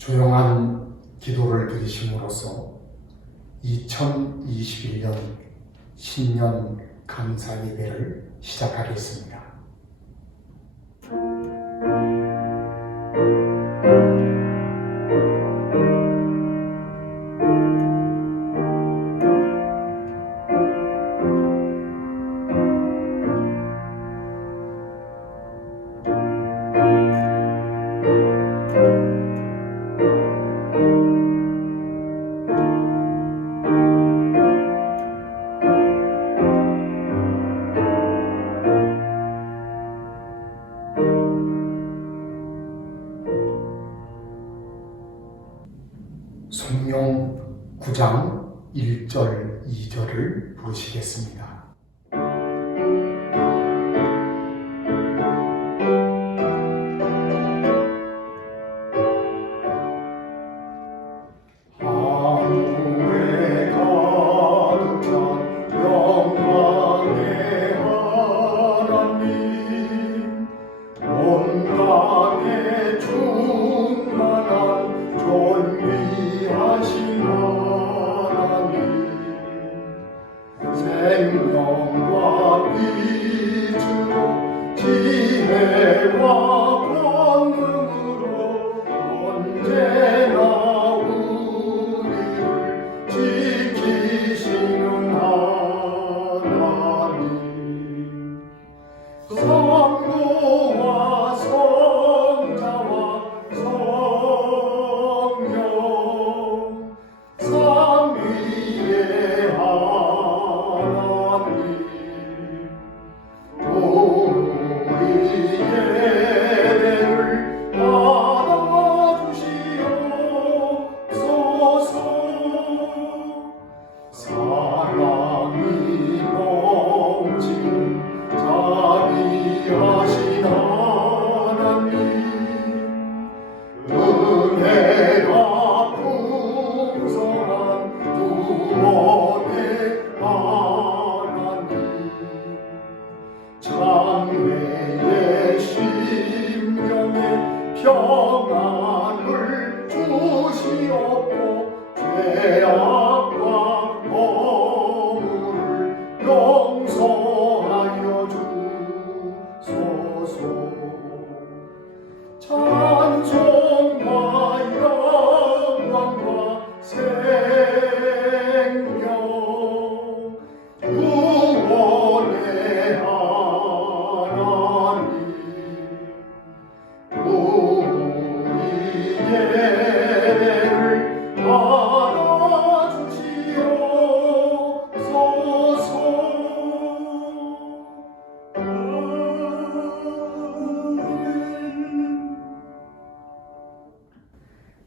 조용한 기도를 드리심으로써 2021년 신년 감사 예배를 시작하겠습니다. 성령 9장 1절 2절을 부르시겠습니다. 하늘에 가득 찬 영광의 하나님, 온갖에 충만한 존귀하신 하나님, 생명과 빛으로 지혜와 권능으로 언제나 우리를 지키시는 하나님, 성부와 성자와 성령 삼위의 하나님, 우리 예배를 받아주시옵소서. 사랑이 넘치는 자비하신 하나님, 은혜가 풍성한 구원의 하나님, 장래의 심령에 평안을 주시옵고 죄악과 허물을 용서하여 주소서. 찬송과 영광과 생명 구원의 하나님, 우리 예배를 받아주시옵소서.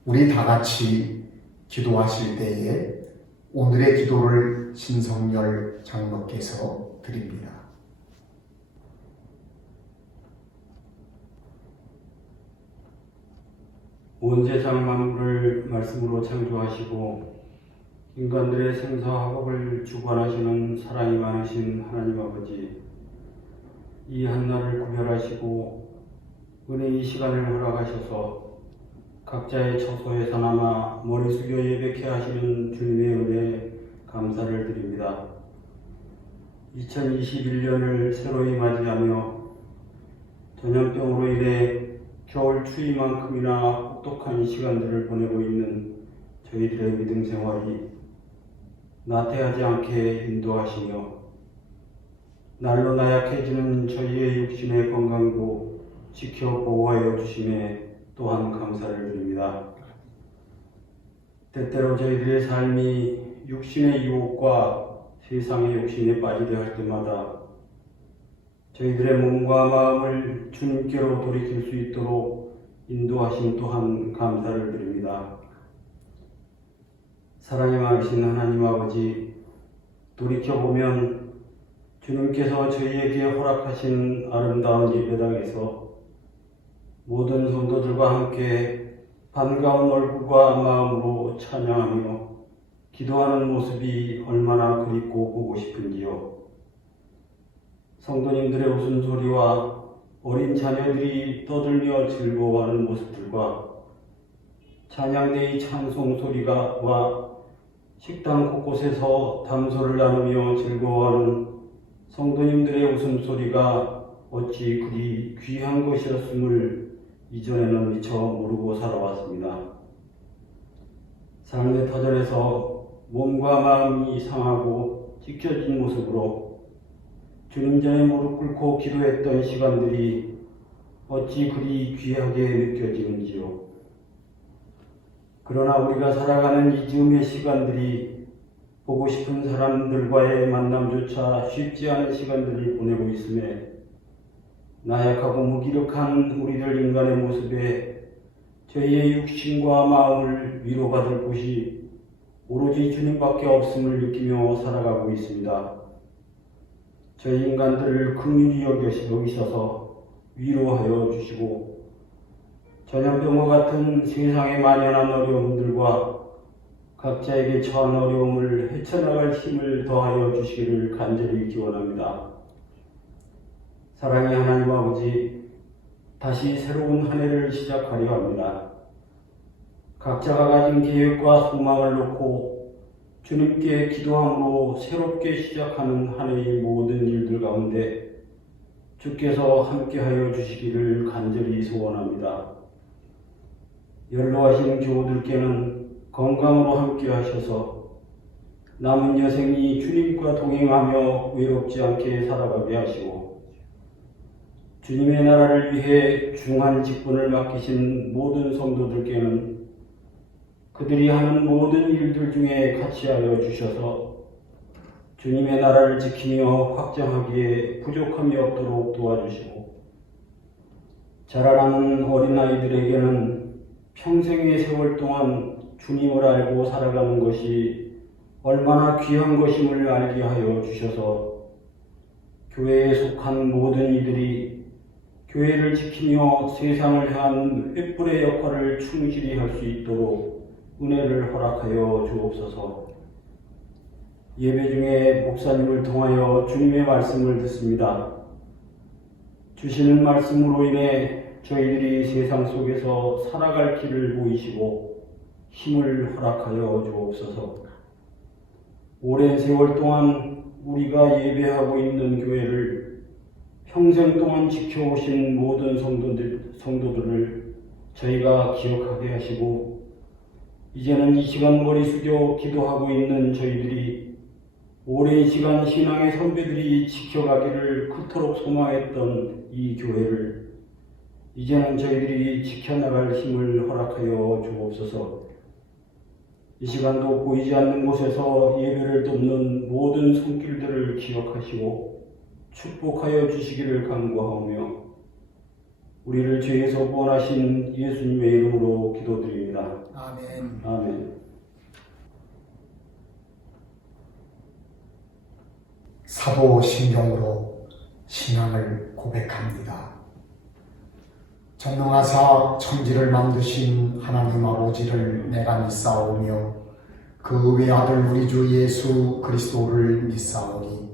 우리 다 같이 기도하실 때에 오늘의 기도를 신성열 장로께서 드립니다. 온 세상 만물을 말씀으로 창조하시고 인간들의 생사화복을 주관하시는 사랑이 많으신 하나님 아버지, 이 한날을 구별하시고 은혜의 시간을 허락하셔서 각자의 처소에서나마 머리 숙여 예배케 하시는 주님의 은혜에 감사를 드립니다. 2021년을 새로이 맞이하며 전염병으로 인해 겨울 추위만큼이나 혹독한 시간들을 보내고 있는 저희들의 믿음 생활이 나태하지 않게 인도하시며 날로 나약해지는 저희의 육신의 건강도 지켜 보호하여 주심에 또한 감사를 드립니다. 때때로 저희들의 삶이 육신의 유혹과 세상의 욕심에 빠지려 할 때마다 저희들의 몸과 마음을 주님께로 돌이킬 수 있도록 인도하심 또한 감사를 드립니다. 사랑이 많으신 하나님 아버지, 돌이켜보면 주님께서 저희에게 허락하신 아름다운 예배당에서 모든 성도들과 함께 반가운 얼굴과 마음으로 찬양하며 기도하는 모습이 얼마나 그립고 보고 싶은지요. 성도님들의 웃음소리와 어린 자녀들이 떠들며 즐거워하는 모습들과 찬양대의 찬송 소리가 식당 곳곳에서 담소를 나누며 즐거워하는 성도님들의 웃음소리가 어찌 그리 귀한 것이었음을 이전에는 미처 모르고 살아왔습니다. 삶의 터전에서 몸과 마음이 상하고 찢겨진 모습으로 주님 전에 무릎 꿇고 기도했던 시간들이 어찌 그리 귀하게 느껴지는지요. 그러나 우리가 살아가는 이 즈음의 시간들이 보고 싶은 사람들과의 만남조차 쉽지 않은 시간들을 보내고 있음에 나약하고 무기력한 우리들 인간의 모습에 저희의 육신과 마음을 위로받을 곳이 오로지 주님밖에 없음을 느끼며 살아가고 있습니다. 저희 인간들을 긍휼히 여기셔서 위로하여 주시고 전염병과 같은 세상의 만연한 어려움들과 각자에게 처한 어려움을 헤쳐나갈 힘을 더하여 주시기를 간절히 기원합니다. 사랑의 하나님 아버지, 다시 새로운 한 해를 시작하려 합니다. 각자가 가진 계획과 소망을 놓고 주님께 기도함으로 새롭게 시작하는 한 해의 모든 일들 가운데 주께서 함께하여 주시기를 간절히 소원합니다. 연로하신 교우들께는 건강으로 함께하셔서 남은 여생이 주님과 동행하며 외롭지 않게 살아가게 하시고 주님의 나라를 위해 중한 직분을 맡기신 모든 성도들께는 그들이 하는 모든 일들 중에 같이 하여 주셔서 주님의 나라를 지키며 확장하기에 부족함이 없도록 도와주시고 자라나는 어린아이들에게는 평생의 세월 동안 주님을 알고 살아가는 것이 얼마나 귀한 것임을 알게 하여 주셔서 교회에 속한 모든 이들이 교회를 지키며 세상을 향한 횃불의 역할을 충실히 할 수 있도록 은혜를 허락하여 주옵소서. 예배 중에 목사님을 통하여 주님의 말씀을 듣습니다. 주시는 말씀으로 인해 저희들이 세상 속에서 살아갈 길을 보이시고 힘을 허락하여 주옵소서. 오랜 세월 동안 우리가 예배하고 있는 교회를 평생 동안 지켜오신 모든 성도들을 저희가 기억하게 하시고 이제는 이 시간 머리 숙여 기도하고 있는 저희들이 오랜 시간 신앙의 선배들이 지켜가기를 그토록 소망했던 이 교회를 이제는 저희들이 지켜나갈 힘을 허락하여 주옵소서. 이 시간도 보이지 않는 곳에서 예배를 돕는 모든 손길들을 기억하시고 축복하여 주시기를 간구하오며 우리를 죄에서 구원하신 예수님의 이름으로 기도드립니다. 아멘. 아멘. 사도신경으로 신앙을 고백합니다. 전능하사 천지를 만드신 하나님 아버지를 내가 믿사오며 그 외아들 우리 주 예수 그리스도를 믿사오니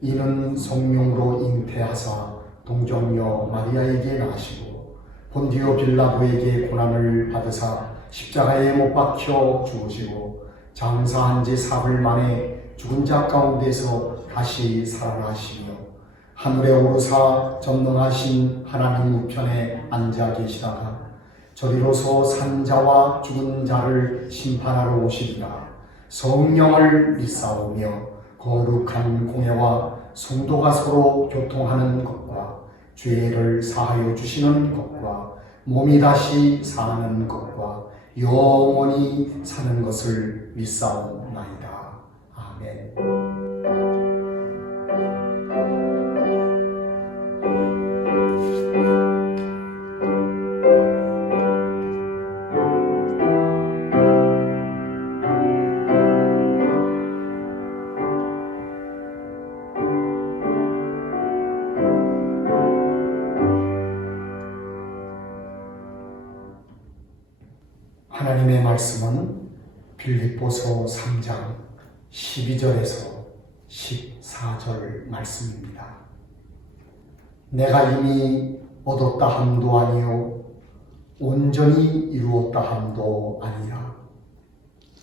이는 성령으로 잉태하사 동정녀 마리아에게 나시고 본디오 빌라도에게 고난을 받으사 십자가에 못 박혀 죽으시고 장사한 지 사흘 만에 죽은 자 가운데서 다시 살아나시며 하늘에 오르사 전능하신 하나님 우편에 앉아 계시다가 저리로서 산자와 죽은 자를 심판하러 오시리라. 성령을 믿사오며 거룩한 공회와 성도가 서로 교통하는 것과 죄를 사하여 주시는 것과 몸이 다시 사는 것과 영원히 사는 것을 믿사옵나이다. 아멘. 하나님의 말씀은 빌립보서 3장 12절에서 14절 말씀입니다. 내가 이미 얻었다 함도 아니요 온전히 이루었다 함도 아니라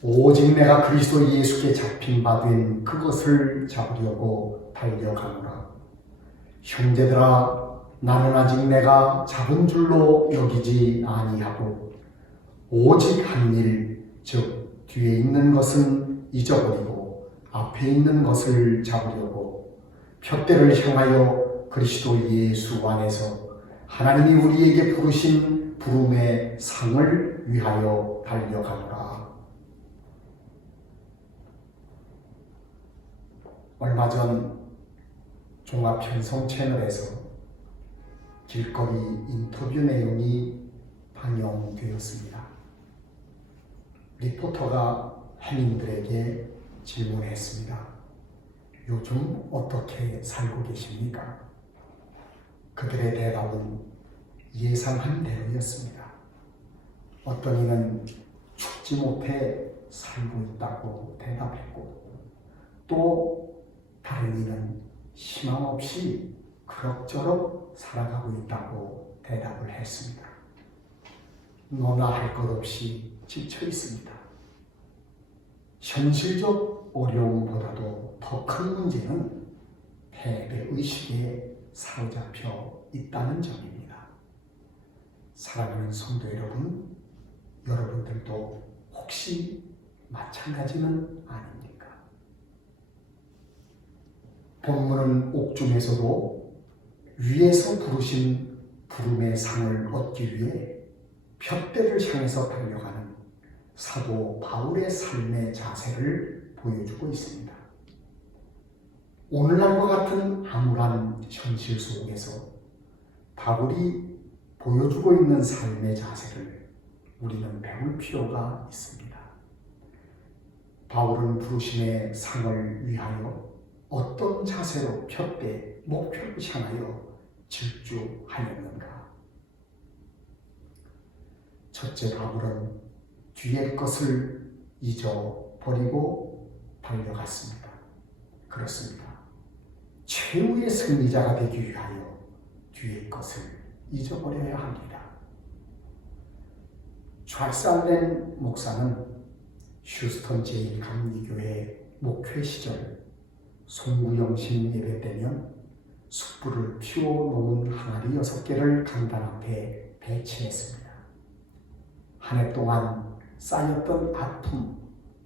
오직 내가 그리스도 예수께 잡힌 바 된 그것을 잡으려고 달려가노라. 형제들아, 나는 아직 내가 잡은 줄로 여기지 아니하고 오직 한 일, 즉 뒤에 있는 것은 잊어버리고 앞에 있는 것을 잡으려고 푯대를 향하여 그리스도 예수 안에서 하나님이 우리에게 부르신 부름의 상을 위하여 달려가노라. 얼마 전 종합편성 채널에서 길거리 인터뷰 내용이 방영되었습니다. 리포터가 행인들에게 질문했습니다. 요즘 어떻게 살고 계십니까? 그들의 대답은 예상한 대로였습니다. 어떤 이는 죽지 못해 살고 있다고 대답했고, 또 다른 이는 희망 없이 그럭저럭 살아가고 있다고 대답을 했습니다. 너나 할 것 없이 지쳐 있습니다. 현실적 어려움보다도 더 큰 문제는 패배의식에 사로잡혀 있다는 점입니다. 사랑하는 성도 여러분, 여러분들도 혹시 마찬가지는 아닙니까? 본문은 옥중에서도 위에서 부르신 부름의 상을 얻기 위해 푯대를 향해서 달려가는 사도 바울의 삶의 자세를 보여주고 있습니다. 오늘날과 같은 암울한 현실 속에서 바울이 보여주고 있는 삶의 자세를 우리는 배울 필요가 있습니다. 바울은 부르심의 상을 위하여 어떤 자세로 푯대 목표를 향하여 질주하였는가? 첫째, 바울은 뒤의 것을 잊어버리고 달려갔습니다. 그렇습니다. 최후의 승리자가 되기 위하여 뒤의 것을 잊어버려야 합니다. 찰스알렌 목사는 휴스턴 제1감리교회 목회 시절 송구영신 예배 때면 숯불을 피워놓은 항아리 6개를 강단 앞에 배치했습니다. 한 해 동안 쌓였던 아픔,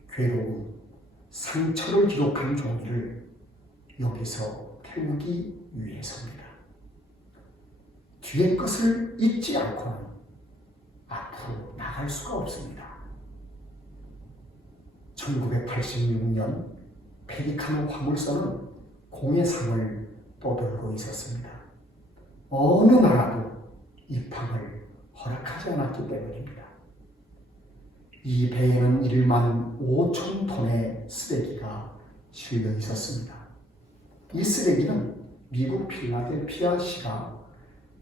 괴로움, 상처를 기록한 종이를 여기서 태우기 위해서입니다. 뒤의 것을 잊지 않고는 앞으로 나갈 수가 없습니다. 1986년 펠리카노 화물선은 공해상을 떠돌고 있었습니다. 어느 나라도 입항을 허락하지 않았기 때문입니다. 이 배에는 1만 5천 톤의 쓰레기가 실려 있었습니다. 이 쓰레기는 미국 필라델피아시가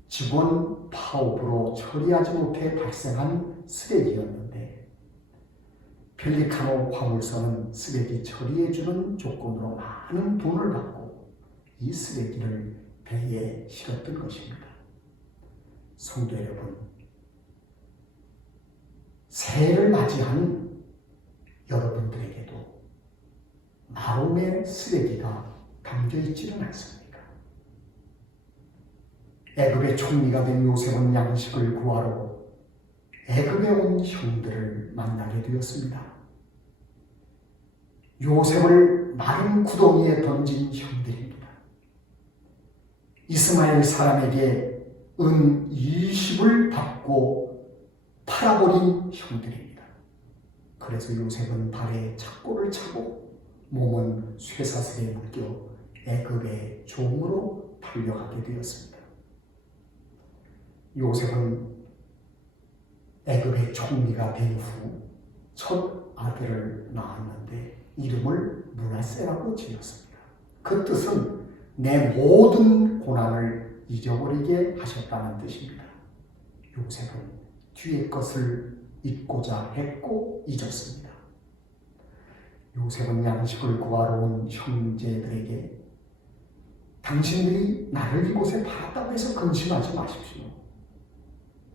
직원 파업으로 처리하지 못해 발생한 쓰레기였는데, 펠리카노 화물선은 쓰레기 처리해주는 조건으로 많은 돈을 받고 이 쓰레기를 배에 실었던 것입니다. 성도 여러분, 새해를 맞이하는 여러분들에게도 마음의 쓰레기가 담겨있지는 않습니까? 애굽의 총리가 된 요셉은 양식을 구하러 애굽에 온 형들을 만나게 되었습니다. 요셉을 마른 구덩이에 던진 형들입니다. 이스마엘 사람에게 은 20을 받고 팔아버린 형들입니다. 그래서 요셉은 발에 착고를 차고 몸은 쇠사슬에 묶여 애굽의 종으로 팔려가게 되었습니다. 요셉은 애굽의 총리가 된 후 첫 아들을 낳았는데 이름을 므낫세라고 지었습니다. 그 뜻은 내 모든 고난을 잊어버리게 하셨다는 뜻입니다. 요셉은 뒤의 것을 잊고자 했고 잊었습니다. 요셉은 양식을 구하러 온 형제들에게 당신들이 나를 이곳에 팔았다고 해서 근심하지 마십시오.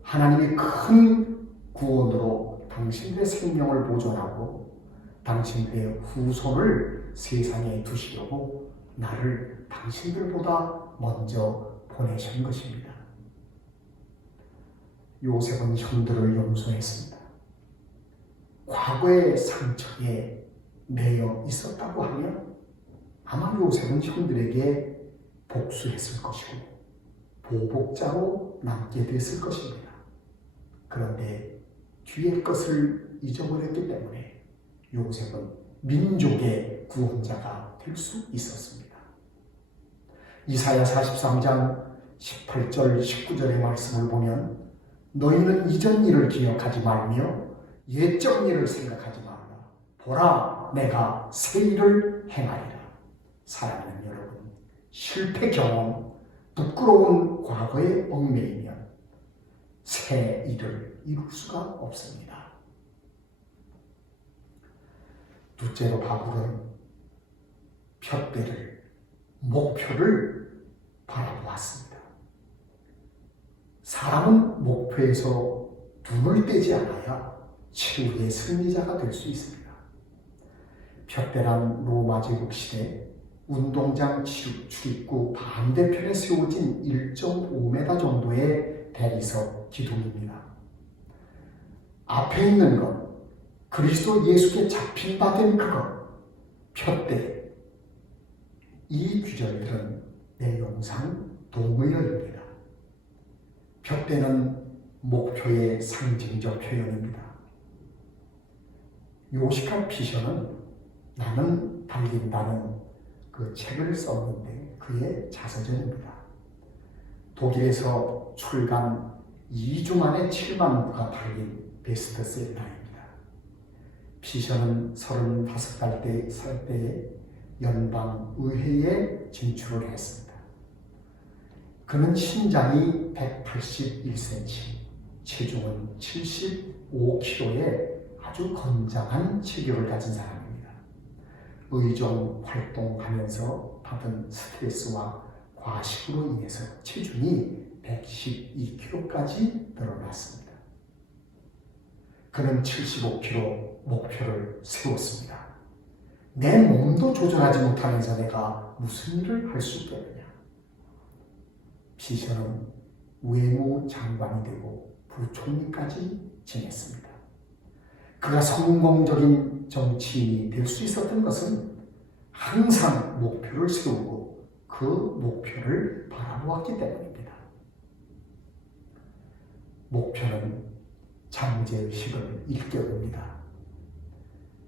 하나님이 큰 구원으로 당신들의 생명을 보존하고 당신들의 후손을 세상에 두시려고 나를 당신들보다 먼저 보내신 것입니다. 요셉은 형들을 용서했습니다. 과거의 상처에 매여 있었다고 하면 아마 요셉은 형들에게 복수했을 것이고 보복자로 남게 됐을 것입니다. 그런데 뒤의 것을 잊어버렸기 때문에 요셉은 민족의 구원자가 될 수 있었습니다. 이사야 43장 18절 19절의 말씀을 보면 너희는 이전 일을 기억하지 말며 옛적 일을 생각하지 말라. 보라, 내가 새 일을 행하리라. 사랑하는 여러분, 실패 경험, 부끄러운 과거에 얽매이면 새 일을 이룰 수가 없습니다. 둘째로 바울은 푯대를, 목표를 바라보았습니다. 사람은 목표에서 눈을 떼지 않아야 최후의 승리자가 될 수 있습니다. 푯대란 로마 제국 시대 운동장 출입구 반대편에 세워진 1.5m 정도의 대리석 기둥입니다. 앞에 있는 것, 그리스도 예수께 잡힌 바 된 그것, 푯대. 이 규절들은 내용상 동의어입니다. 푯대는 목표의 상징적 표현입니다. 요시카 피셔는 나는 달린다는 그 책을 썼는데 그의 자서전입니다. 독일에서 출간 2주 만에 7만 부가 팔린 베스트셀러입니다. 피셔는 35살 때에 연방의회에 진출을 했습니다. 그는 신장이 181cm, 체중은 75kg의 아주 건장한 체격을 가진 사람입니다. 의정 활동하면서 받은 스트레스와 과식으로 인해서 체중이 112kg까지 늘어났습니다. 그는 75kg 목표를 세웠습니다. 내 몸도 조절하지 못하면서 내가 무슨 일을 할 수 있겠느냐. 피셔는 외무장관이 되고 부총리까지 지냈습니다. 그가 성공적인 정치인이 될 수 있었던 것은 항상 목표를 세우고 그 목표를 바라보았기 때문입니다. 목표는 잠재의식을 일깨웁니다.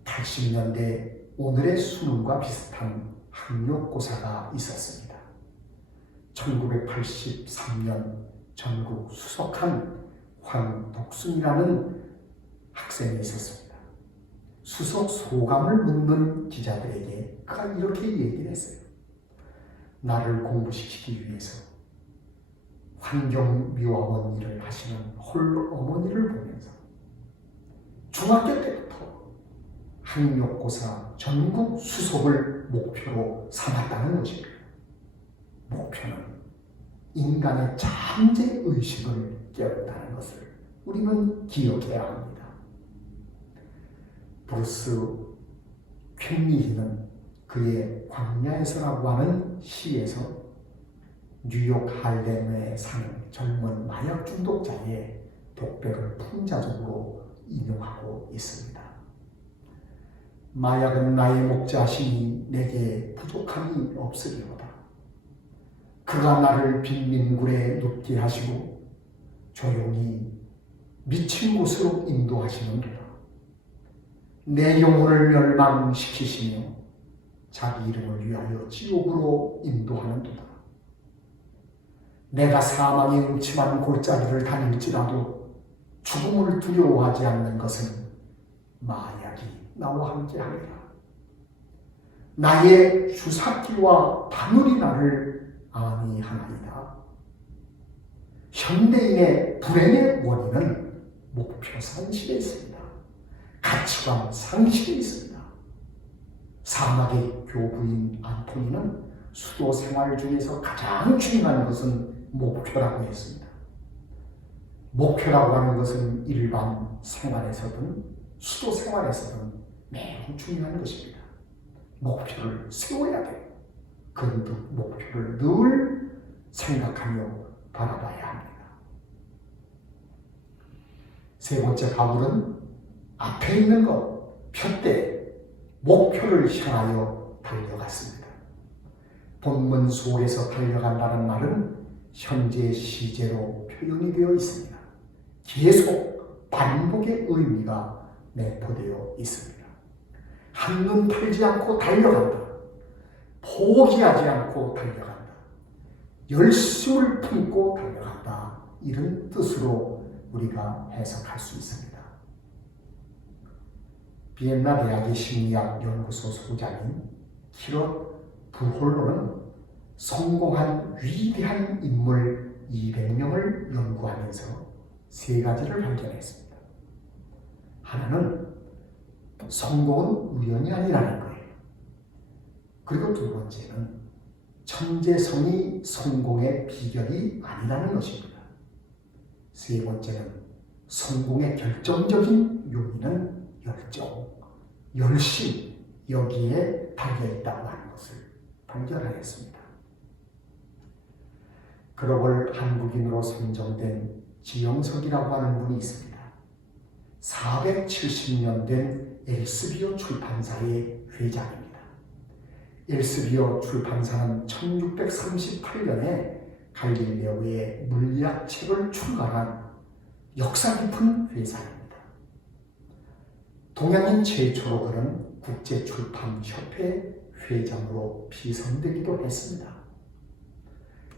80년대 오늘의 수능과 비슷한 학력고사가 있었습니다. 1983년 전국 수석한 황덕순이라는 학생이 있었습니다. 수석 소감을 묻는 기자들에게 그가 이렇게 얘기를 했어요. 나를 공부시키기 위해서 환경미화원 일을 하시는 홀어머니를 보면서 중학교 때부터 학력고사 전국 수석을 목표로 삼았다는 것입니다. 목표는 인간의 잠재의식을 깨운다는 것을 우리는 기억해야 합니다. 브루스 퀸리히는 그의 광야에서라고 하는 시에서 뉴욕 할렘에 사는 젊은 마약 중독자의 독백을 풍자적으로 인용하고 있습니다. 마약은 나의 목자시니 내게 부족함이 없으리로다. 그가 나를 빈민굴에 눕게 하시고 조용히 미친 곳으로 인도하시는도다. 내 영혼을 멸망시키시며 자기 이름을 위하여 지옥으로 인도하는도다. 내가 사망의 음침한 골짜기를 다닐지라도 죽음을 두려워하지 않는 것은 마약이 나와 함께하리라. 나의 주사기와 바늘이 나를 안위하나이다. 현대인의 불행의 원인은 목표 상실에 있습니다. 가치관 상실에 있습니다. 사막의 교부인 안토니는 수도 생활 중에서 가장 중요한 것은 목표라고 했습니다. 목표라고 하는 것은 일반 생활에서든 수도 생활에서든 매우 중요한 것입니다. 목표를 세워야 돼요. 그 목표를 늘 생각하며 바라봐야 합니다. 세 번째 바울은 앞에 있는 것, 표대, 목표를 향하여 달려갔습니다. 본문 속에서 달려간다는 말은 현재 시제로 표현이 되어 있습니다. 계속 반복의 의미가 내포되어 있습니다. 한눈 팔지 않고 달려간다. 포기하지 않고 달려간다. 열심을 품고 달려간다. 이런 뜻으로 우리가 해석할 수 있습니다. 비엔나 대학의 심리학 연구소 소장인 키럿 부홀로는 성공한 위대한 인물 200명을 연구하면서 세 가지를 발견했습니다. 하나는 성공은 우연이 아니라는 거예요. 그리고 두 번째는 천재성이 성공의 비결이 아니라는 것입니다. 세 번째는 성공의 결정적인 요인은 열정, 열심, 여기에 달려있다고 하는 것을 발견하였습니다. 글로벌 한국인으로 선정된 지영석이라고 하는 분이 있습니다. 470년 된 엘스비어 출판사의 회장입니다. 엘스비어 출판사는 1638년에 갈릴레오의 물리학책을 출간한 역사 깊은 회사입니다. 동양인 최초로 그는 국제출판협회 회장으로 비선되기도 했습니다.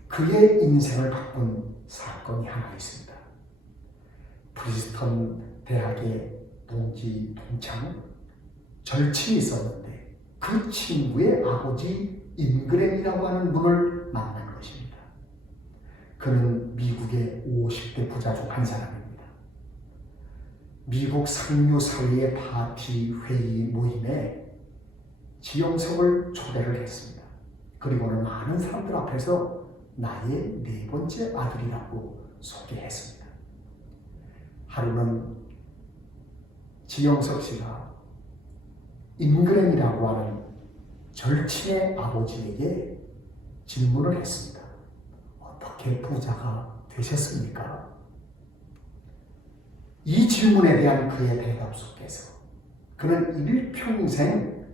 그의 인생을 바꾼 사건이 하나 있습니다. 프리스턴 대학의 동기 동창 절친이 있었는데 그 친구의 아버지 인그램이라고 하는 분을 만난 것입니다. 그는 미국의 50대 부자 중 한 사람입니다. 미국 상류사회의 파티 회의 모임에 지영석을 초대를 했습니다. 그리고는 많은 사람들 앞에서 나의 네 번째 아들이라고 소개했습니다. 하루는 지영석 씨가 인그램이라고 하는 절친의 아버지에게 질문을 했습니다. 어떻게 부자가 되셨습니까? 이 질문에 대한 그의 대답 속에서 그는 일평생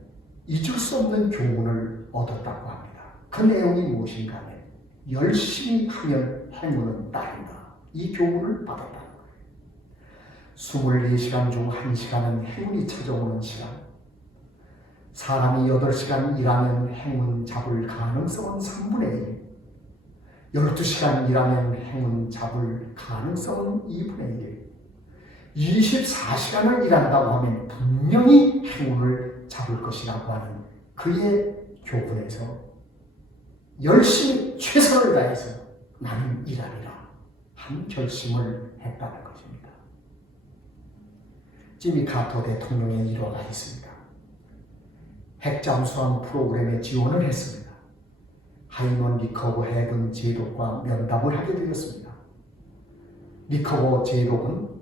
잊을 수 없는 교훈을 얻었다고 합니다. 그 내용이 무엇인가 하면 열심히 하면 행운은 따른다. 이 교훈을 받았다는 거예요. 24시간 중 1시간은 행운이 찾아오는 시간. 사람이 8시간 일하면 행운 잡을 가능성은 3분의 1. 12시간 일하면 행운 잡을 가능성은 2분의 1. 24시간을 일한다고 하면 분명히 행운을 잡을 것이라고 하는 그의 교훈에서 열심히 최선을 다해서 나는 일하리라 한 결심을 했다는 것입니다. 지미 카터 대통령의 일화가 있습니다. 핵잠수함 프로그램에 지원을 했습니다. 하이먼 리커버 해군 제독과 면담을 하게 되었습니다. 리커버 제독은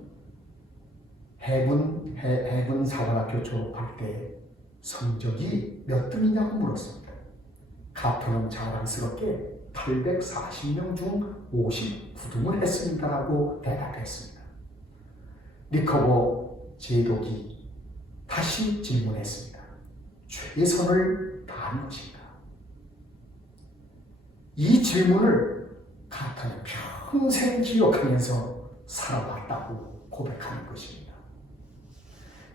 해군 사관학교 졸업할 때 성적이 몇 등이냐고 물었습니다. 카터는 자랑스럽게 840명 중 59등을 했습니다라고 대답했습니다. 리커버 제독이 다시 질문했습니다. 최선을 다한 것인가? 이 질문을 카터는 평생 기억하면서 살아왔다고 고백하는 것입니다.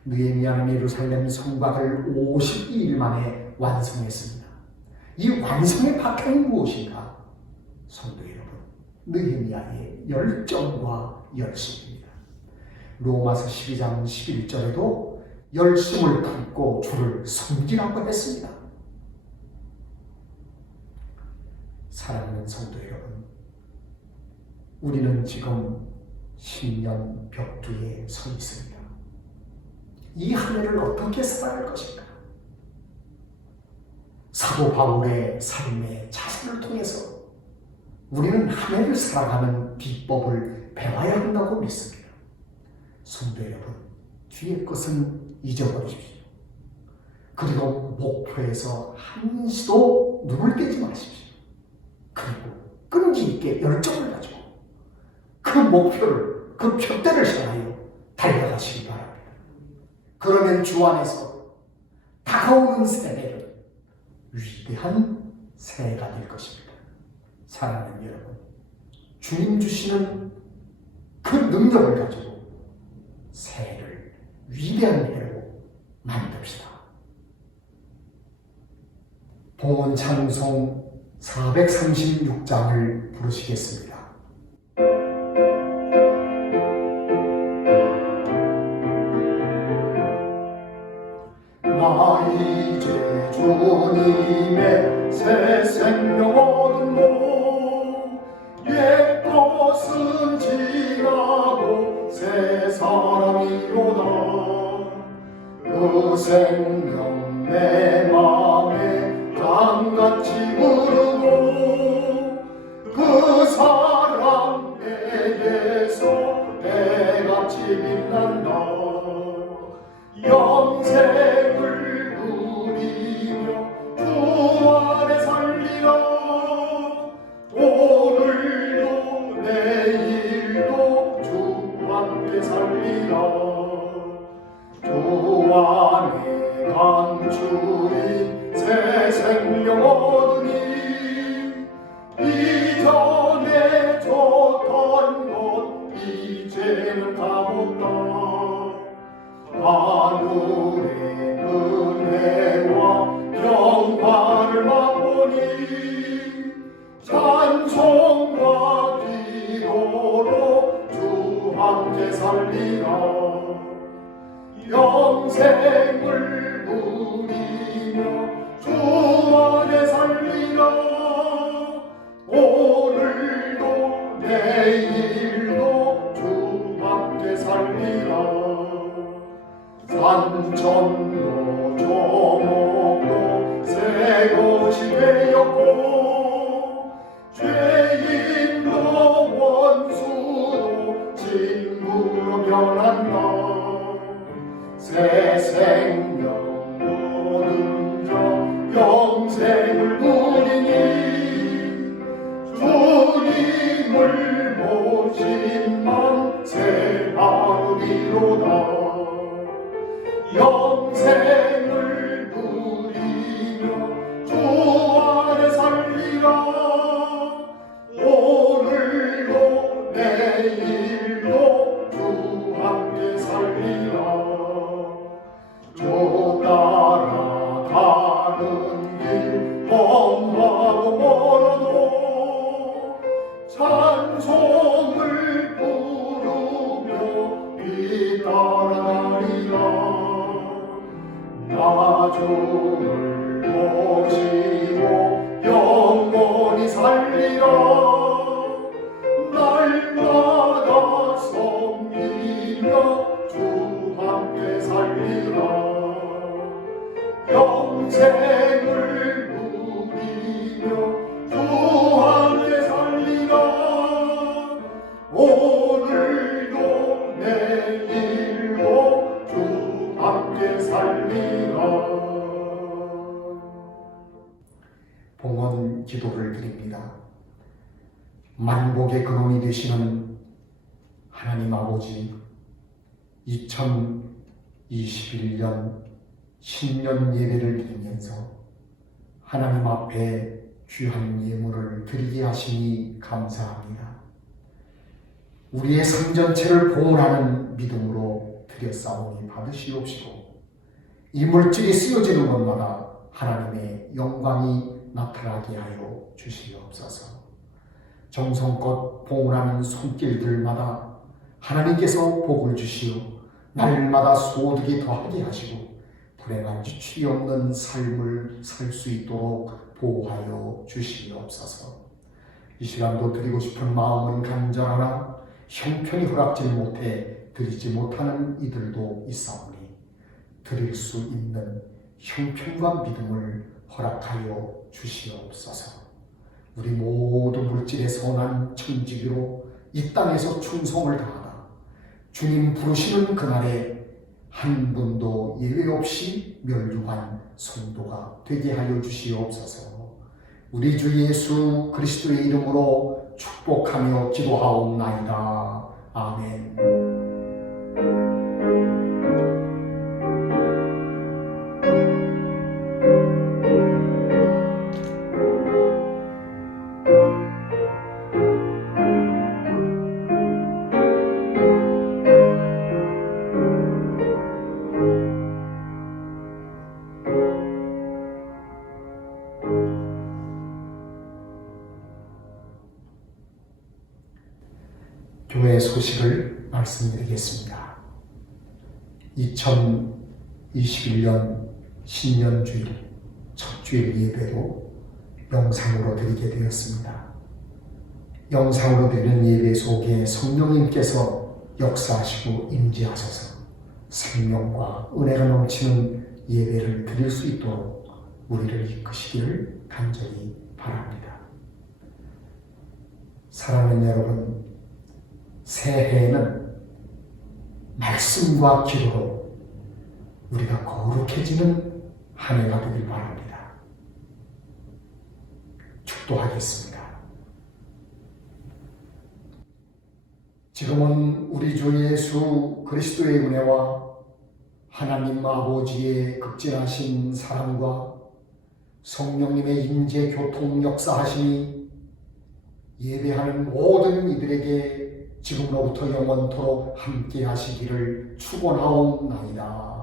느헤미야는 예루살렘 성곽을 52일 만에 완성했습니다. 이 완성의 바탕이 무엇인가? 성도 여러분, 느헤미야의 열정과 열심입니다. 로마서 12장 11절에도 열심을 품고 주를 섬기라고 했습니다. 사랑하는 성도 여러분, 우리는 지금 신년 벽두에 서 있습니다. 이 한 해를 어떻게 살아갈 것인가? 사도 바울의 삶의 자세를 통해서 우리는 한 해를 살아가는 비법을 배워야 한다고 믿습니다. 성도 여러분, 뒤의 것은 잊어버리십시오. 그리고 목표에서 한시도 눈을 떼지 마십시오. 그리고 끈기 있게 열정을 가지고 그 목표를, 그 표대를 향하여 달려가시기 바랍니다. 그러면 주 안에서 다가오는 새해는 위대한 새해가 될 것입니다. 사랑하는 여러분, 주님 주시는 그 능력을 가지고 새해를 위대한 해로 만듭시다. 봉헌 찬송 436장을 부르시겠습니다. 나 이제 주님의 새 생명 얻은 몸, 옛 것은 지나고 새 사람이로다. 그 생명 내 맘에 강같이 흐르고 그 사랑 내게서 해같이 빛난다. 영생을 누리며 주 안에 살리라. 오늘도 내일도 주 함께 살리라. 주 안에 감추인 새 생명 얻으니 이전에 줬던 것 이제는 다 없다. 하늘의 은혜와 영광을 맛보니 찬송과 기도로 주 함께 살리라. 영생을 누리며 주 안에 살리라. 오늘도 내일도 주 함께 살리라. 산천도 조목도 새 것이 되었고 죄인도 원수도 친구로 변한다. 새 생명 얻은 자 영생을 누리니 주님을 모심만 새 하루리로다. 영생을 누리며 주 안에 살리라. 오늘도 내일도 주 함께 살리라. 주 따라가는 길 험하고 멀어도 찬송을 부르며 뒤따라가리라. 나 주를 모시고 영원히 살리라. 날마다 섬기며 주 함께 살리라. 영생을 누리며 주 함께 살리라. 오늘도 내일도 주 함께 살리라. 봉헌 기도를 드립니다. 만복의 근원이 되시는 하나님 아버지, 2021년 신년 예배를 드리면서 하나님 앞에 귀한 예물을 드리게 하시니 감사합니다. 우리의 삶 전체를 봉헌하는 믿음으로 드렸사오니 받으시옵시고 이 물질이 쓰여지는 것마다 하나님의 영광이 나타나게 하여 주시옵소서. 정성껏 봉헌하는 손길들마다 하나님께서 복을 주시어 날마다 소득이 더하게 하시고 불행한 지출이 없는 삶을 살 수 있도록 보호하여 주시옵소서. 이 시간도 드리고 싶은 마음은 간절하나 형편이 허락지 못해 드리지 못하는 이들도 있사오니 드릴 수 있는 형편과 믿음을 허락하여 주시옵소서. 우리 모두 물질에 선한 청지기로 이 땅에서 충성을 다하다 주님 부르시는 그날에 한 분도 예외 없이 멸류관 성도가 되게 하여 주시옵소서. 우리 주 예수 그리스도의 이름으로 축복하며 기도하옵나이다. 아멘. 교회 소식을 말씀드리겠습니다. 2021년 신년주일 첫 주일 예배도 영상으로 드리게 되었습니다. 영상으로 드리는 예배 속에 성령님께서 역사하시고 임재하셔서 생명과 은혜가 넘치는 예배를 드릴 수 있도록 우리를 이끄시기를 간절히 바랍니다. 사랑하는 여러분, 새해에는 말씀과 기도로 우리가 거룩해지는 한 해가 되길 바랍니다. 축도하겠습니다. 지금은 우리 주 예수 그리스도의 은혜와 하나님 아버지의 극진하신 사랑과 성령님의 임재 교통 역사하심이 예배하는 모든 이들에게 지금로부터 영원토록 함께 하시기를 축원하옵나이다.